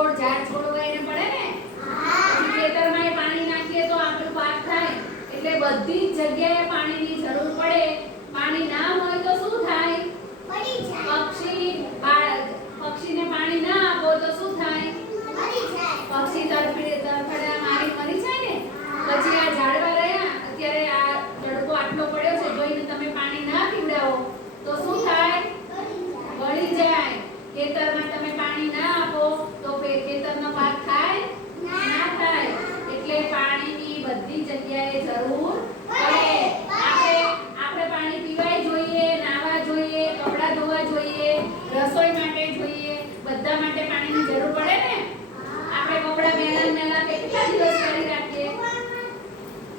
છોડ ઝાડ છોડવાઈને પડે ને પછી ખેતરમાં પાણી નાખીએ તો આપણું પાક થાય એટલે બધી જ જગ્યાએ પાણીની જરૂર પડે પાણી ના હોય તો શું થાય પક્ષીને પાણી ના આપો તો શું થાય પક્ષી તડફડે મારી મરી જાય ને પછી આ ઝાડવા રહ્યા અત્યારે આ તડકો આટલો પડ્યો છે જોઈને તમે પાણી ના પીવડાવો તો શું થાય બળી જાય ખેતરમાં તમે પાણી ના આપો તો ખેતરનો પાક થાય ના થાય એટલે પાણીની બધી જગ્યાએ જરૂર પડે આપણે પાણી પીવાય જોઈએ નાવા જોઈએ કપડાં ધોવા જોઈએ રસોઈ માટે જોઈએ બધા માટે પાણીની જરૂર પડે ને આપણે કપડાં મેલા કેટલા દિવસ કરી રાખીએ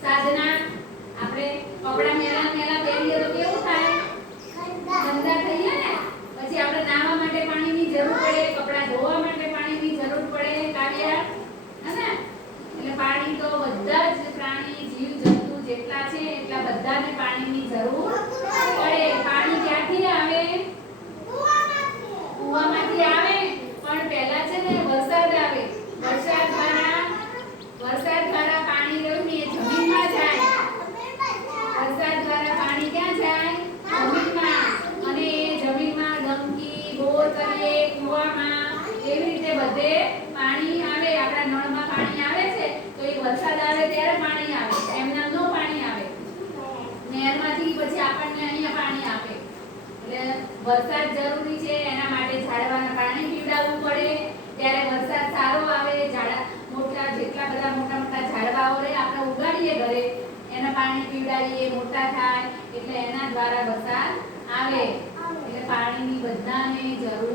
સાધના આપણે કપડાં મેલા પહેરીએ તો કેવું થાય ગંદા થઈએ ને પછી આપણે નાવા માટે પાણીની જરૂર પડે કપડાં ધોવા માટે પાણીની જરૂર પડે કાવ્યા હે એટલે પાણી તો બધા જ પ્રાણી જીવ જંતુ જેટલા છે એટલા બધાને પાણીની જરૂર પડે પાણી ક્યાંથી આવે કૂવામાંથી આવે પણ પહેલા છે ને વરસાદ આવે વરસાદ દ્વારા પાણી રહ્યું ને જમીનમાં જાય વરસાદ દ્વારા પાણી ક્યાં જાય જમીનમાં અને જમીનમાં ડંકી બોર કરીએ કૂવામાં એવી રીતે બધે પાણી આવે આપણા નળમાં પાણી આવે છે તો એક વરસાદ આવે ત્યારે પાણી આવે એમના નો પાણી આવે નહેરમાંથી પછી આપણને અહીંયા પાણી આપે એટલે વરસાદ જરૂરી છે એના માટે ઝાડવાના પાણી પીવડાવવું પડે ત્યારે વરસાદ સારો આવે જેટલા બધા મોટા ઝાડવાઓ રહે આપણે ઉગાડીએ ઘરે એના પાણી પીવડાવીએ મોટા થાય એટલે એના દ્વારા વરસાદ આવે એટલે પાણીની બધાને જરૂર